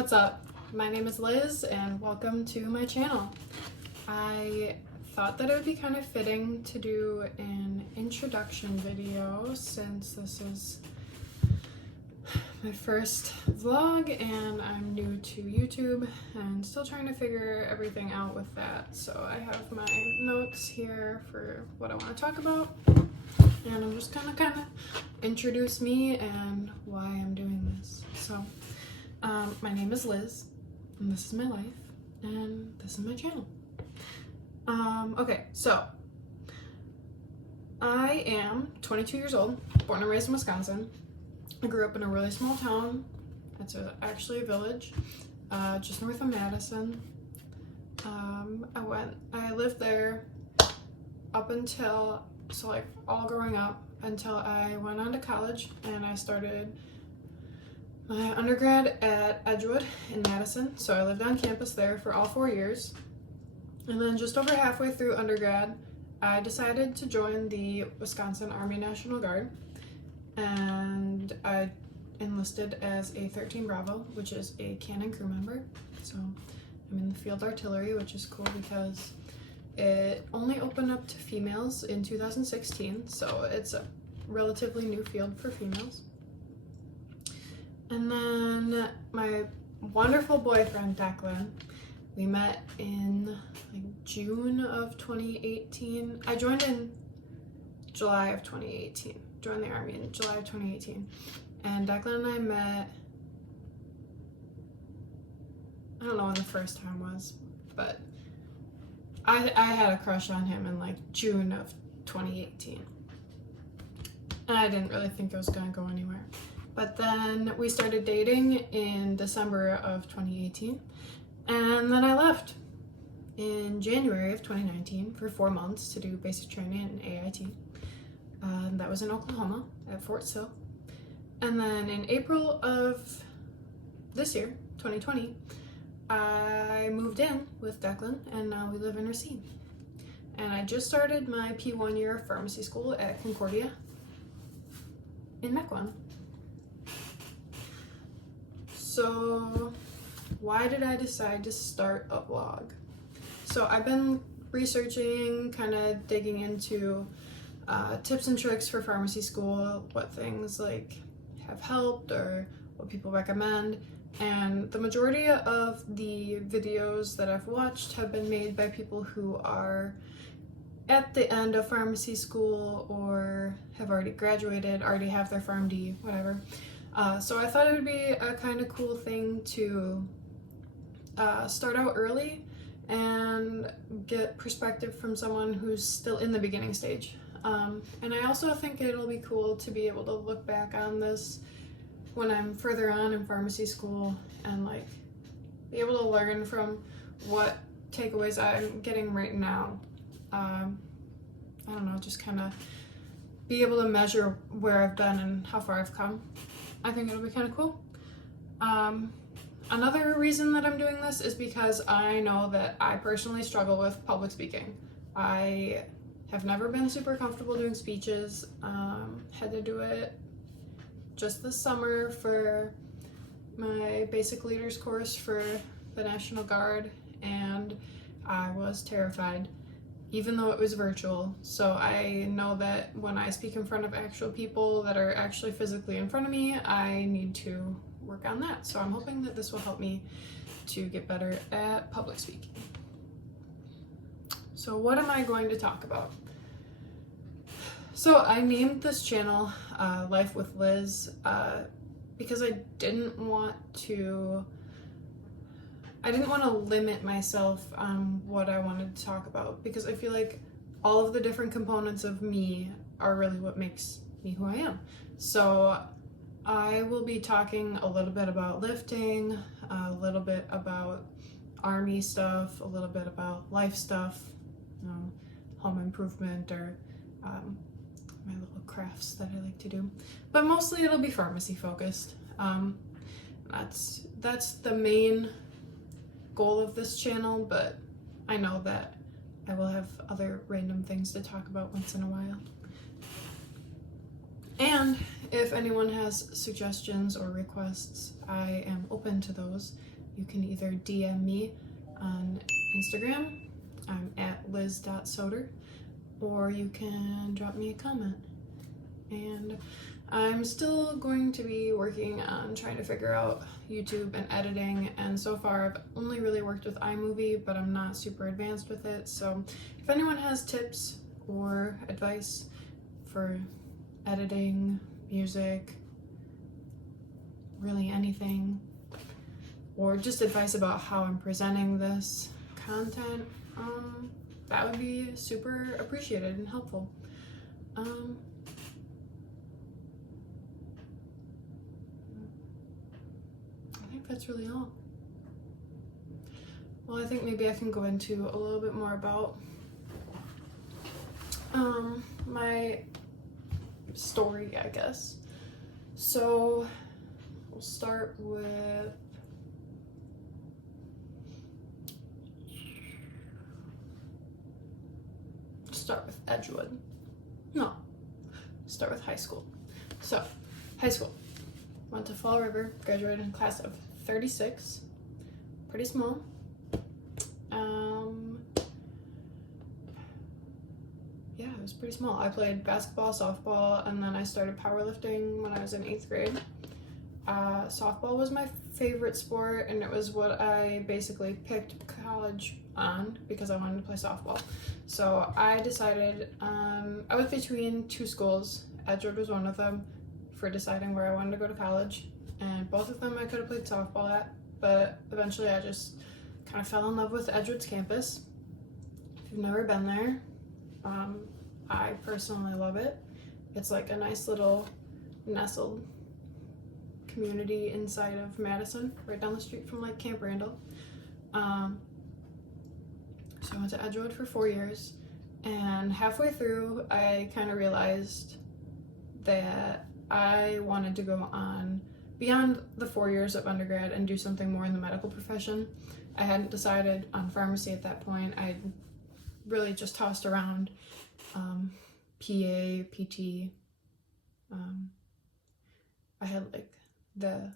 What's up? My name is Liz and welcome to my channel. I thought that it would be kind of fitting to do an introduction video since this is my first vlog and I'm new to YouTube and still trying to figure everything out with that. So I have my notes here for what I want to talk about and I'm just gonna kind of introduce me and why I'm doing this. So my name is Liz and this is my life and this is my channel. Okay, so I am 22 years old, born and raised in Wisconsin. I grew up in a really small town. It's actually a village, just north of Madison. I lived there up until, all growing up until I went on to college and I started my undergrad at Edgewood in Madison. So I lived on campus there for all 4 years. And then just over halfway through undergrad, I decided to join the Wisconsin Army National Guard. And I enlisted as a 13 Bravo, which is a cannon crew member. So I'm in the field artillery, which is cool because it only opened up to females in 2016. So it's a relatively new field for females. And then my wonderful boyfriend, Declan, we met in June of 2018. I joined in July of 2018. Joined the Army in July of 2018. And Declan and I met, I don't know when the first time was, but I had a crush on him in June of 2018. And I didn't really think it was gonna go anywhere. But then we started dating in December of 2018. And then I left in January of 2019 for 4 months to do basic training in AIT. That was in Oklahoma at Fort Sill. And then in April of this year, 2020, I moved in with Declan and now we live in Racine. And I just started my P1 year of pharmacy school at Concordia in Mequon. So why did I decide to start a vlog? So I've been researching, kind of digging into tips and tricks for pharmacy school, what things have helped or what people recommend. And the majority of the videos that I've watched have been made by people who are at the end of pharmacy school or have already graduated, already have their PharmD, whatever. So I thought it would be a kind of cool thing to start out early and get perspective from someone who's still in the beginning stage. And I also think it'll be cool to be able to look back on this when I'm further on in pharmacy school and be able to learn from what takeaways I'm getting right now. I don't know, just kind of be able to measure where I've been and how far I've come. I think it'll be kind of cool. Another reason that I'm doing this is because I know that I personally struggle with public speaking. I have never been super comfortable doing speeches. Had to do it just this summer for my basic leaders course for the National Guard, and I was terrified, even though it was virtual. So I know that when I speak in front of actual people that are actually physically in front of me, I need to work on that. So I'm hoping that this will help me to get better at public speaking. So what am I going to talk about? So I named this channel Life with Liz because I didn't want to limit myself on what I wanted to talk about, because I feel like all of the different components of me are really what makes me who I am. So I will be talking a little bit about lifting, a little bit about Army stuff, a little bit about life stuff, home improvement, or my little crafts that I like to do. But mostly it'll be pharmacy focused. That's the main goal of this channel, but I know that I will have other random things to talk about once in a while. And if anyone has suggestions or requests, I am open to those. you can either DM me on Instagram, I'm at liz.soder, or you can drop me a comment. And I'm still going to be working on trying to figure out YouTube and editing, and so far I've only really worked with iMovie, but I'm not super advanced with it. So if anyone has tips or advice for editing, music, really anything, or just advice about how I'm presenting this content, that would be super appreciated and helpful. I think that's really all. Well, I think maybe I can go into a little bit more about my story, I guess. So we'll start with Edgewood. No, start with high school. So, high school. Went to Fall River, graduated in class of 36. Pretty small. Yeah, it was pretty small. I played basketball, softball, and then I started powerlifting when I was in 8th grade. Softball was my favorite sport, and it was what I basically picked college on because I wanted to play softball. So I decided, I was between 2 schools. Edgewood was one of them for deciding where I wanted to go to college, and both of them I could have played softball at, but eventually I just kind of fell in love with Edgewood's campus. If you've never been there, I personally love it. It's like a nice little nestled community inside of Madison, right down the street from like Camp Randall. So I went to Edgewood for 4 years, and halfway through I kind of realized that I wanted to go on beyond the 4 years of undergrad and do something more in the medical profession. I hadn't decided on pharmacy at that point. I really just tossed around PA, PT. I had like the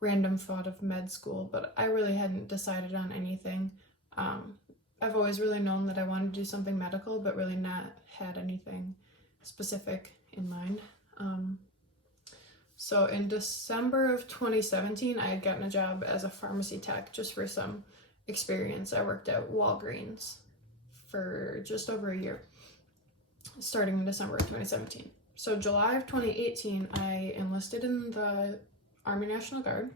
random thought of med school, but I really hadn't decided on anything. I've always really known that I wanted to do something medical, but really not had anything specific in mind. So in December of 2017, I had gotten a job as a pharmacy tech just for some experience. I worked at Walgreens for just over a year, starting in December of 2017. So July of 2018, I enlisted in the Army National Guard,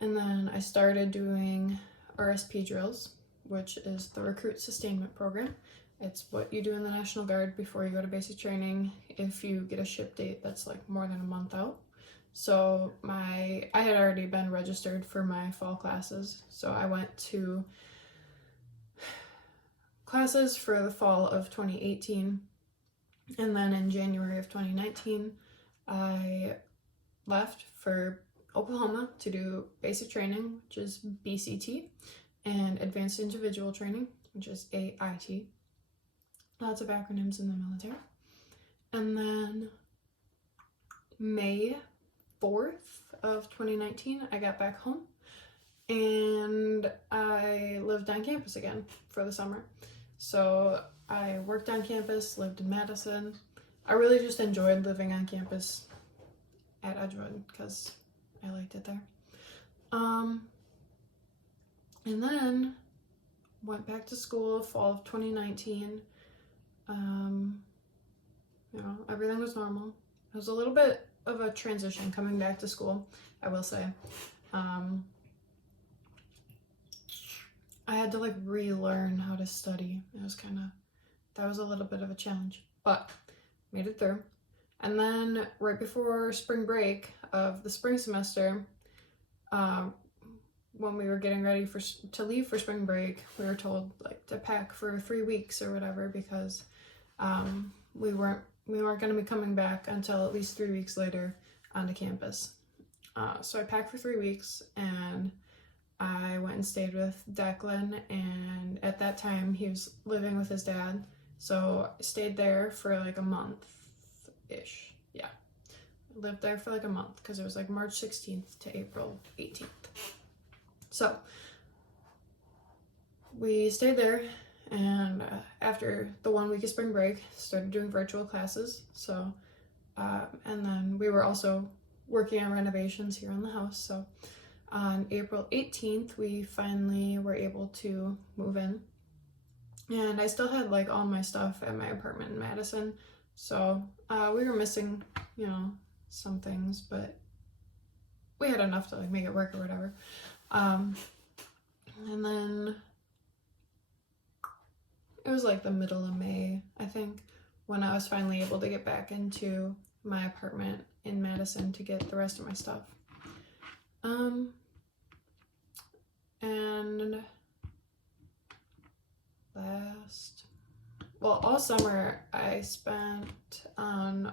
and then I started doing RSP drills, which is the Recruit Sustainment Program. It's what you do in the National Guard before you go to basic training if you get a ship date that's like more than a month out. So I had already been registered for my fall classes, so I went to classes for the fall of 2018, and then in January of 2019 I left for Oklahoma to do basic training, which is BCT, and advanced individual training, which is AIT. Lots of acronyms in the military. And then May 4th of 2019, I got back home and I lived on campus again for the summer. So I worked on campus, lived in Madison. I really just enjoyed living on campus at Edgewood because I liked it there. And then went back to school fall of 2019. Everything was normal. It was a little bit of a transition coming back to school, I will say. I had to like relearn how to study. That was a little bit of a challenge, but made it through. And then right before spring break of the spring semester, when we were getting ready to leave for spring break, we were told like to pack for 3 weeks or whatever because we weren't going to be coming back until at least 3 weeks later onto campus. So I packed for 3 weeks and I went and stayed with Declan, and at that time he was living with his dad, so I stayed there for like a month-ish. Yeah, I lived there for like a month because it was like March 16th to April 18th. So we stayed there, and after the 1 week of spring break, started doing virtual classes. So and then we were also working on renovations here in the house. So on April 18th, we finally were able to move in. And I still had like all my stuff at my apartment in Madison. So we were missing, you know, some things, but we had enough to like make it work or whatever. And then it was like the middle of May, I think, when I was finally able to get back into my apartment in Madison to get the rest of my stuff. And all summer I spent on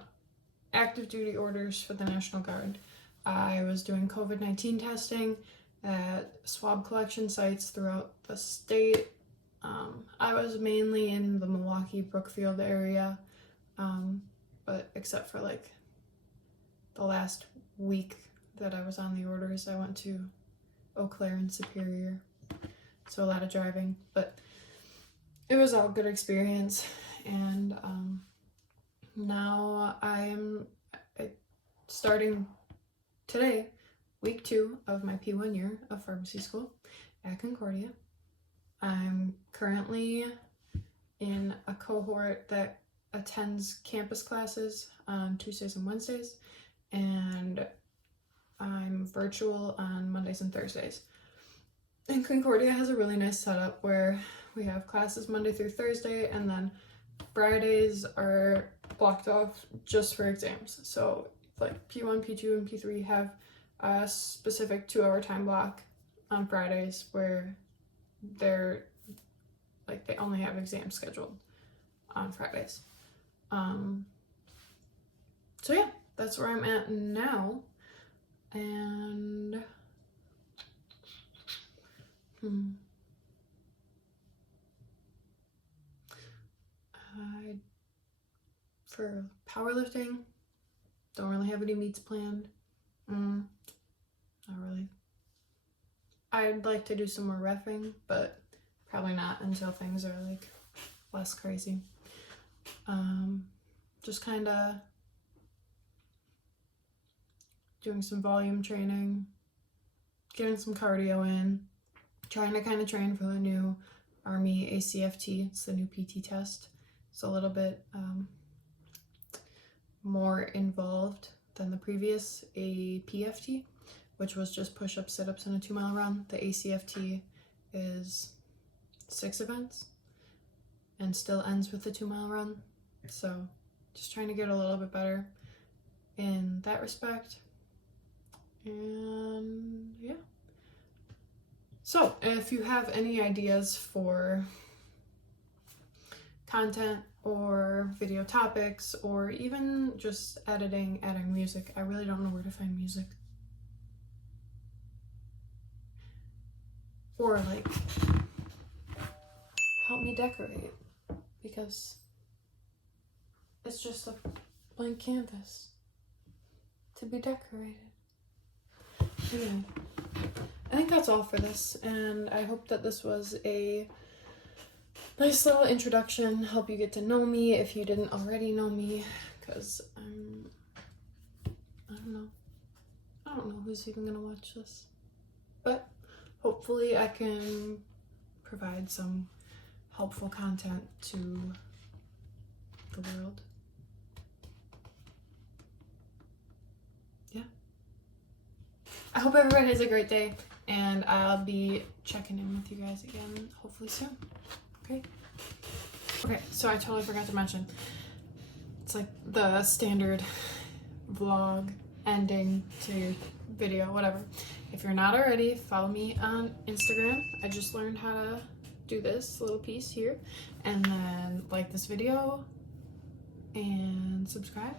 active duty orders for the National Guard. I was doing COVID-19 testing at swab collection sites throughout the state. I was mainly in the Milwaukee, Brookfield area, but except for like the last week that I was on the orders, I went to Eau Claire and Superior, so a lot of driving, but it was all good experience. And now I'm starting today, week 2 of my P1 year of pharmacy school at Concordia. I'm currently in a cohort that attends campus classes on Tuesdays and Wednesdays, and I'm virtual on Mondays and Thursdays. And Concordia has a really nice setup where we have classes Monday through Thursday, and then Fridays are blocked off just for exams. So like P1, P2, and P3 have a specific 2-hour time block on Fridays where they're like, they only have exams scheduled on Fridays. So yeah, that's where I'm at now. And for powerlifting, don't really have any meets planned. Not really. I'd like to do some more reffing, but probably not until things are like less crazy. Just kind of doing some volume training, getting some cardio in, trying to kind of train for the new Army ACFT. It's the new PT test. It's a little bit more involved than the previous APFT, which was just push-ups, sit-ups, and a 2-mile run. The ACFT is 6 events and still ends with the 2-mile run. So just trying to get a little bit better in that respect. And yeah. So if you have any ideas for content or video topics, or even just adding music, I really don't know where to find music. Or like, help me decorate, because it's just a blank canvas to be decorated. Anyway, I think that's all for this, and I hope that this was a nice little introduction, help you get to know me if you didn't already know me, because I don't know who's even gonna watch this, but hopefully I can provide some helpful content to the world. Yeah. I hope everybody has a great day, and I'll be checking in with you guys again hopefully soon. Okay, so I totally forgot to mention, it's like the standard vlog ending to your video, whatever. If you're not already, follow me on Instagram. I just learned how to do this little piece here, and then like this video and subscribe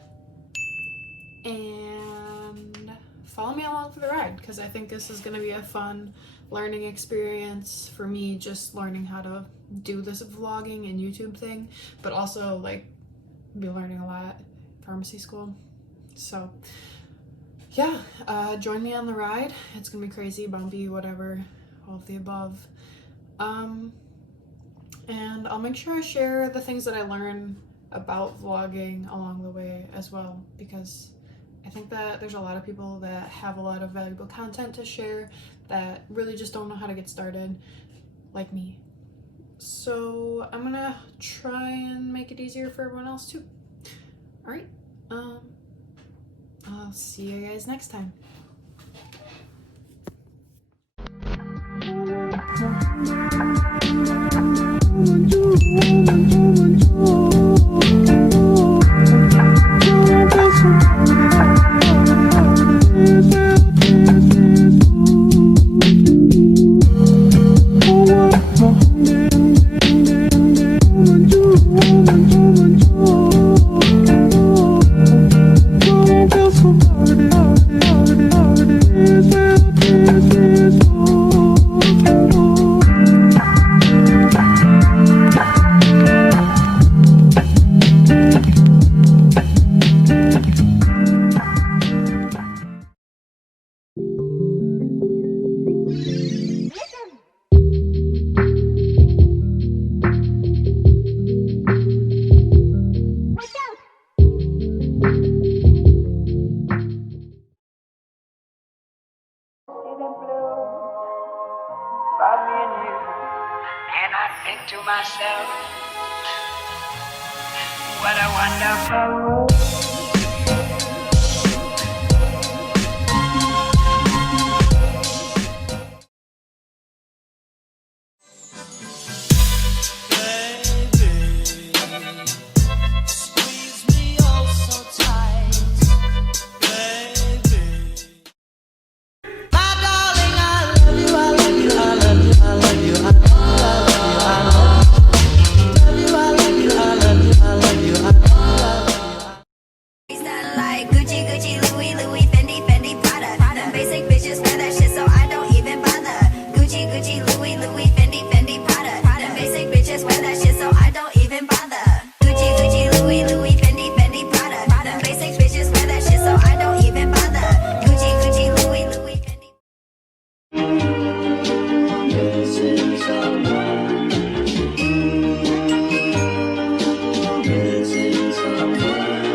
and follow me along for the ride, because I think this is going to be a fun learning experience for me, just learning how to do this vlogging and YouTube thing, but also like be learning a lot at pharmacy school. So yeah, join me on the ride. It's gonna be crazy, bumpy, whatever, all of the above. And I'll make sure I share the things that I learn about vlogging along the way as well, because I think that there's a lot of people that have a lot of valuable content to share that really just don't know how to get started, like me. So I'm gonna try and make it easier for everyone else too. All right, I'll see you guys next time. And I think to myself, what a wonderful world.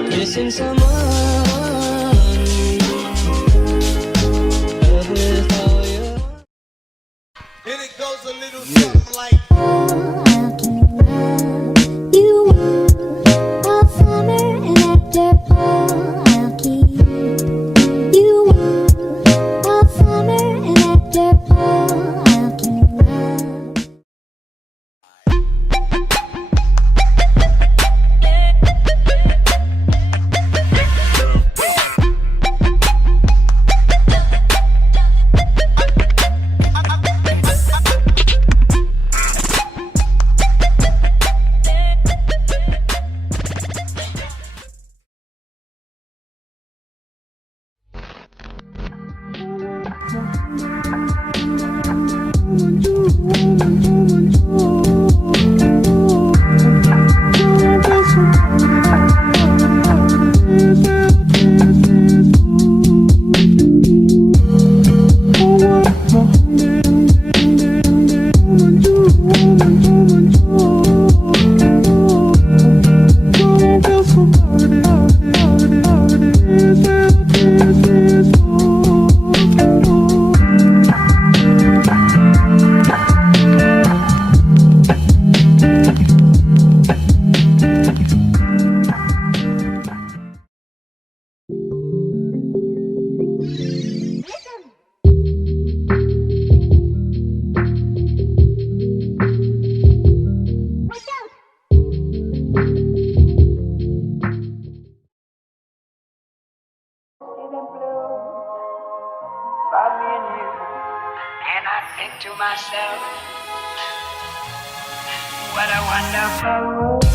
Missing someone, love with all your... And it goes a little something like... You all summer and after fall, I'll keep you all summer and after fall, I'll keep love. About me and you, and I think to myself, what a wonderful world.